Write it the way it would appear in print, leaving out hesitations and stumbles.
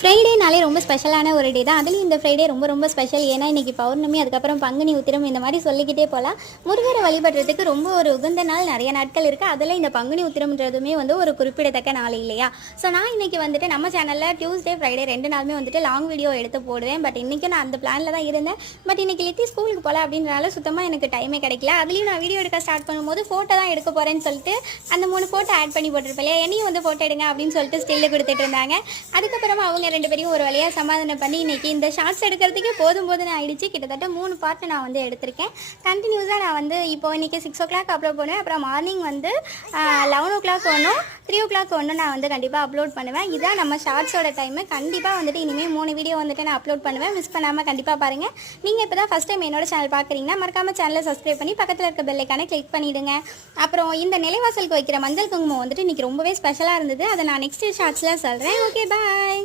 ஃப்ரைடேனாலே ரொம்ப ஸ்பெஷலான ஒரு டே தான். அதுலேயும் இந்த ஃப்ரைடே ரொம்ப ரொம்ப ஸ்பெஷல். ஏன்னா இன்றைக்கி பௌர்ணமி, அதுக்கப்புறம் பங்குனி உத்திரம், இந்த மாதிரி சொல்லிக்கிட்டே போகலாம். முருகரை வழிபடுறதுக்கு ரொம்ப ஒரு உகந்த நாள் நிறைய நாட்கள் இருக்குது. அதில் இந்த பங்குனி உத்திரம்ன்றதுமே வந்து ஒரு குறிப்பிடத்தக்க நாள் இல்லையா? ஸோ நான் இன்றைக்கி வந்துட்டு நம்ம சேனலில் டியூஸ்டே ஃப்ரைடே 2 நாளுமே வந்துட்டு லாங் வீடியோ எடுத்து போடுவேன். பட் இன்றைக்கும் நான் அந்த பிளானில் தான் இருந்தேன். பட் இன்றைக்கி லித்தி ஸ்கூலுக்கு போகல அப்படின்றனால சுத்தமாக எனக்கு டைமே கிடைக்கல. அதுலேயும் நான் வீடியோ எடுக்க ஸ்டார்ட் பண்ணும்போது ஃபோட்டோ தான் எடுக்க போகிறேன்னு சொல்லிட்டு அந்த 3 ஃபோட்டோ ஆட் பண்ணி போட்டிருப்பேன் இல்லையா, என்னையும் வந்து ஃபோட்டோ எடுங்க அப்படின்னு சொல்லிட்டு ஸ்டில்லு கொடுத்துட்டு இருந்தாங்க. அதுக்கப்புறமா அவங்க 2 பேரையும் ஒரு வழியாக சமாதானம் பண்ணி இன்றைக்கி இந்த ஷார்ட்ஸ் எடுக்கிறதுக்கே போதும் ஆகிடுச்சு. கிட்டத்தட்ட 3 பார்ட்டு நான் வந்து எடுத்திருக்கேன். கண்டினியூஸாக நான் வந்து இப்போ இன்றைக்கி 6 o'clock அப்லோட் பண்ணுவேன். அப்புறம் மார்னிங் வந்து 11 o'clock ஒன்றும் 3 o'clock ஒன்றும் நான் வந்து கண்டிப்பாக அப்லோட் பண்ணுவேன். இதுதான் நம்ம ஷார்ட்ஸோட டைமு. கண்டிப்பாக வந்துட்டு இனிமேல் 3 வீடியோ வந்துட்டு நான் அப்லோட் பண்ணுவேன். மிஸ் பண்ணாமல் கண்டிப்பாக பாருங்கள். நீங்கள் இப்போ தான் ஃபஸ்ட் டைம் என்னோட சேனல் பார்க்குறீங்கன்னா மறக்காமல் சேனலை சப்ஸ்கிரைப் பண்ணி பக்கத்தில் இருக்க பெல் ஐக்கானை கிளிக் பண்ணிவிடுங்க. அப்புறம் இந்த நிலைவாசலுக்கு வைக்கிற மஞ்சள் குங்குமம் வந்துட்டு இன்றைக்கி ரொம்பவே ஸ்பெஷலாக இருந்தது. அதை நான் நெக்ஸ்ட் ஷார்ட்ஸில் சொல்கிறேன். ஓகே, பாய்.